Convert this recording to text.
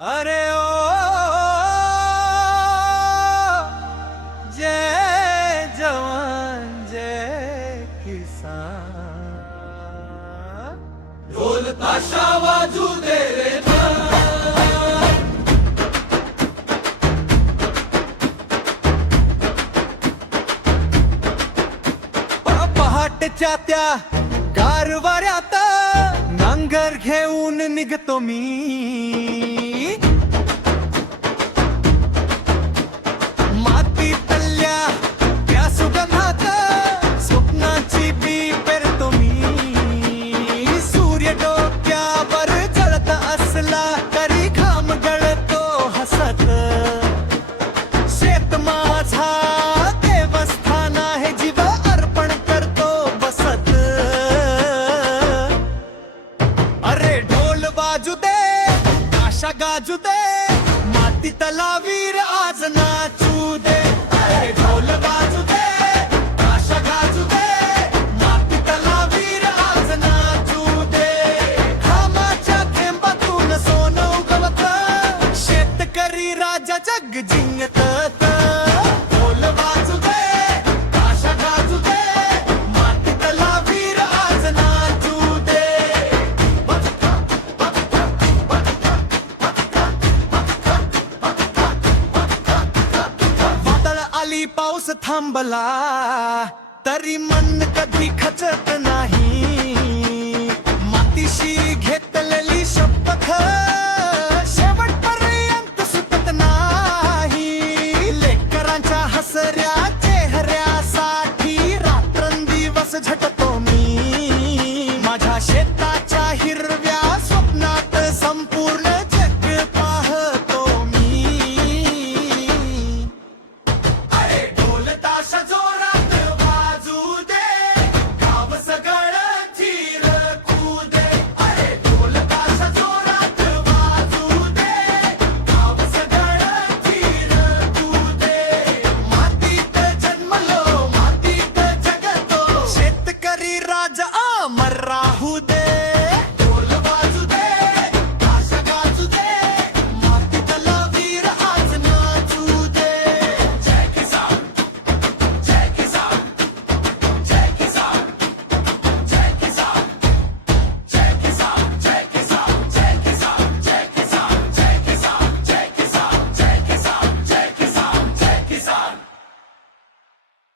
अरे ओ जय जवान जय किसान, ढोल ताशा वाजू दे रे ना। पहाटच्या त्या गारवाऱ्यात नांगर घेऊन निघतो मी, मातीतल्या त्या सुगंधात स्वप्नाची बी पेरतो मी। सूर्य डोक्यावर जळत असला तरी घाम गळतो हसत, शेत माझा देवस्थान आहे जीव अर्पण करतो बसत। अरे ढोल वाजू दे ताशा गाजू दे, माती तलावीर आज नाचू दे। अरे ढोल वाजू दे ताशा गाजू दे, माती तलावीर आज नाचू दे। घामाच्या थेंबातून सोनं उगवत, शेतकरी राजा जग जिंकत। ढोल वाजू दे ताशा गाजू दे, माती तलावीर आज नाचू दे। वादळ आली पाऊस थांबला तरी मन कधी खचत नाही, मातीशी घेतलेली शपथ